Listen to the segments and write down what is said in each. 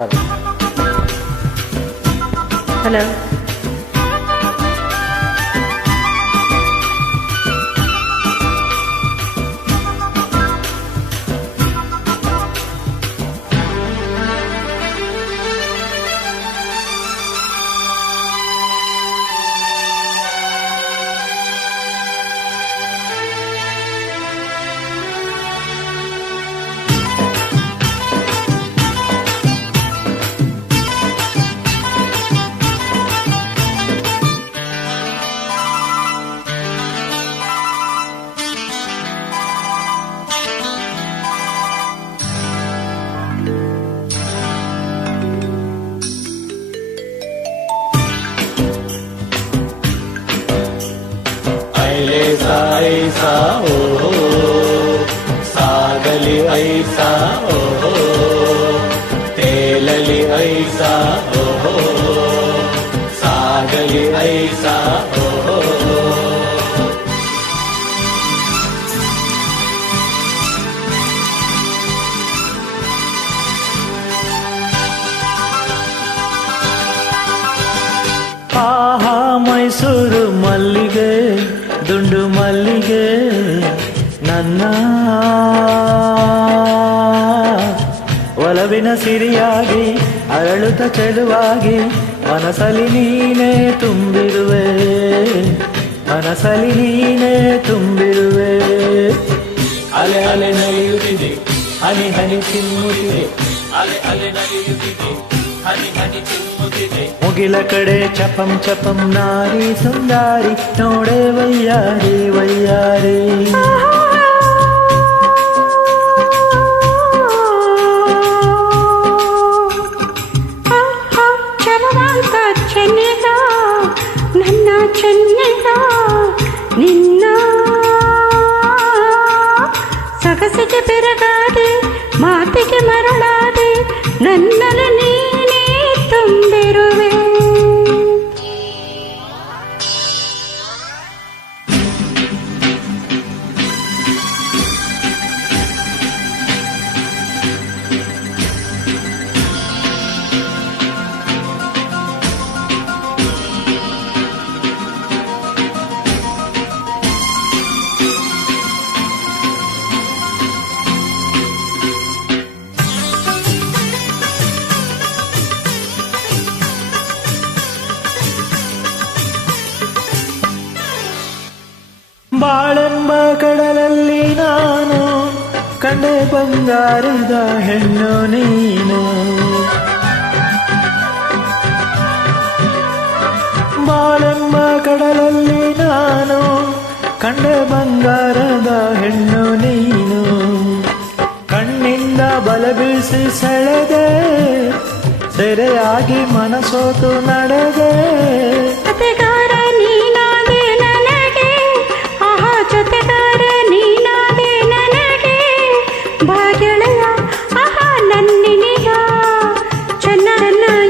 Hello. ऐसा ओ सागली ऐसा ओ तेलली ऐसा ओ सागली ऐसा ओ ಆಹಾ ಮೈಸೂರು ಮಲ್ಲಿಗೆ ದುಂಡು ಮಲ್ಲಿಗೆ ನನ್ನ ಒಲವಿನ ಸಿರಿಯಾಗಿ ಅರಳುತ್ತ ಚೆಲುವಾಗಿ ಮನಸಲಿ ನೀನೇ ತುಂಬಿರುವೆ ಮನಸಲಿ ನೀನೇ ತುಂಬಿರುವೆ ಅಲೆ ಅಲೆ ನಲಿಯುತ್ತಿದೆ ಹನಿ ಹನಿ ಚಿಮ್ಮುತ್ತಿದೆ ಅಲೆ ಅಲೆ ನಲಿಯುತ್ತಿದೆ ಹನಿ ಹನಿ ಚಿಮ್ಮುತ್ತಿದೆ ಮುಗಿಲ ಕಡೆ ಚಪಂ ಚಪಂ ನಾರಿ ಸುಂದಾರಿ ನೋಡೆ ವಯ್ಯಾರಿ ವಯ್ಯಾರಿ ಚಲವಾಂತ ಚೆನ್ನಿಗ ನನ್ನ ಚೆನ್ನಿಗ ನಿನ್ನ ಸೊಗಸಿಗೆ ಬೆರಗಾದೆ ಮಾತಿಗೆ ಮರಳಾದೆ ನನ್ನನ್ನು ನೀನೇ ತುಂಬಿರುವೆ ಬಾಳೆಂಬ ಕಡಲಲ್ಲಿ ನಾನು ಕಂಡೆ ಬಂಗಾರದ ಹೆಣ್ಣು ನೀನು ಬಾಳೆಂಬ ಕಡಲಲ್ಲಿ ನಾನು ಕಂಡೆ ಬಂಗಾರದ ಹೆಣ್ಣು ನೀನು ಕಣ್ಣಿಂದ ಬಲ ಬೀಸಿ ಸೆಳೆದೆ ಸೆರೆಯಾಗಿ ಮನಸೋತು ನಡೆದೆ ಜೊತೆಗಾರ ನೀನಾದೆ ನನಗೆ ಆಹಾ ಜೊತೆಗಾರ ನೀನಾದೆ ನನಗೆ ಭಾಗ್ಯಳೆಯ ಆಹಾ ನನ್ನಿನಿಗ ಚೆನ್ನ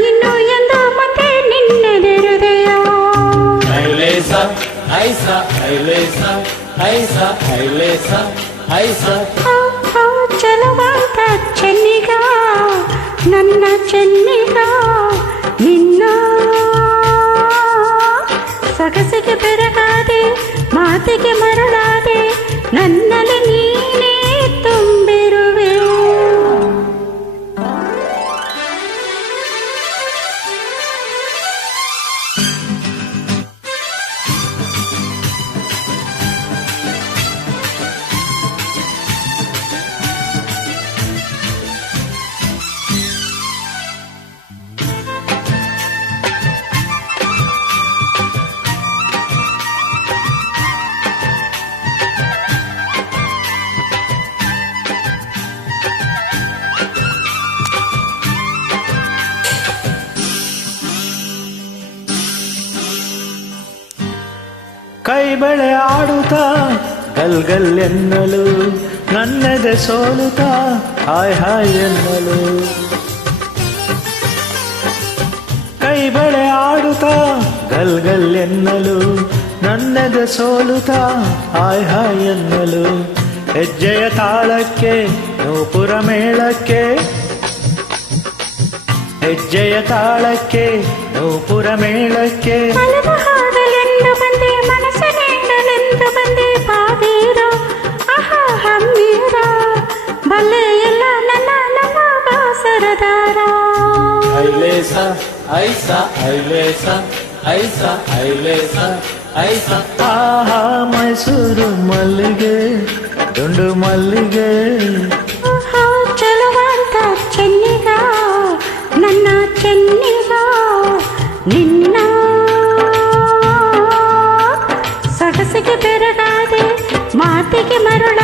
ಇನ್ನು ಎಂದು ಮತ್ತೆ ನಿನ್ನೆದೆರುದೆಯ ಐಲೇಸಾ ಐಸಾ ಐಲೇಸಾ ಐಸಾ ಐಲೇಸಾ ಐಸಾ ಚಲವಾಂತ ಚೆನ್ನಿಗ ನನ್ನ ಚೆನ್ನಿಗ ನಿನ್ನ ಸೊಗಸಿಗೆ ಬೆರಗಾದೆ ಮಾತಿಗೆ ಮರಳಾದೆ ನನ್ನಲ್ಲಿ ನೀನೇ ತುಂಬಿರುವೆ ಕೈ ಬೆಳೆ ಆಡುತ್ತಾ ಗಲ್ಗಲ್ ಎನ್ನಲು ನನ್ನದೆ ಸೋಲುತ್ತಾ ಹಾಯ್ ಹಾಯ್ ಎನ್ನಲು ಕೈ ಬೆಳೆ ಆಡುತ್ತಾ ಗಲ್ಗಲ್ ಎನ್ನಲು ನನ್ನದೆ ಸೋಲುತ್ತಾ ಹಾಯ್ ಹಾಯ್ ಎನ್ನಲು ಹೆಜ್ಜೆಯ ತಾಳಕ್ಕೆ ನೂಪುರ ಮೇಳಕ್ಕೆ ಹೆಜ್ಜೆಯ ತಾಳಕ್ಕೆ ನೂಪುರ ಮೇಳಕ್ಕೆ ಮಲಬಹಾರಲೆಂದು ಬಂದೆ ಮನಸ್ಸು ನೀಡಲೆಂದು ಬಂದೆ ಬಾವೀರ ಆಹಾ ಹಮ್ಮೀರ ಬಲ್ಲೆ ಎಲ್ಲ ನನ್ನ ನಮ್ಮ ಬಾಸರದಾರ ಐಲೇಸ ಐಸ ಐಲೇಸ ಐಸ ಐಲೇಸ ಐಸ ಆಹಾ ಮೈಸೂರು ಮಲ್ಲಿಗೆ ದುಂಡು ಮಲ್ಲಿಗೆ ಆಹಾ ಚಲುವಂತ ಚೆನ್ನಿಗ ನನ್ನ ಚೆನ್ನಿಗ ನಿನ್ನ ಸೊಗಸಿಗೆ ಬೆರಗಾದೆ ಮಾತಿಗೆ ಮರಳ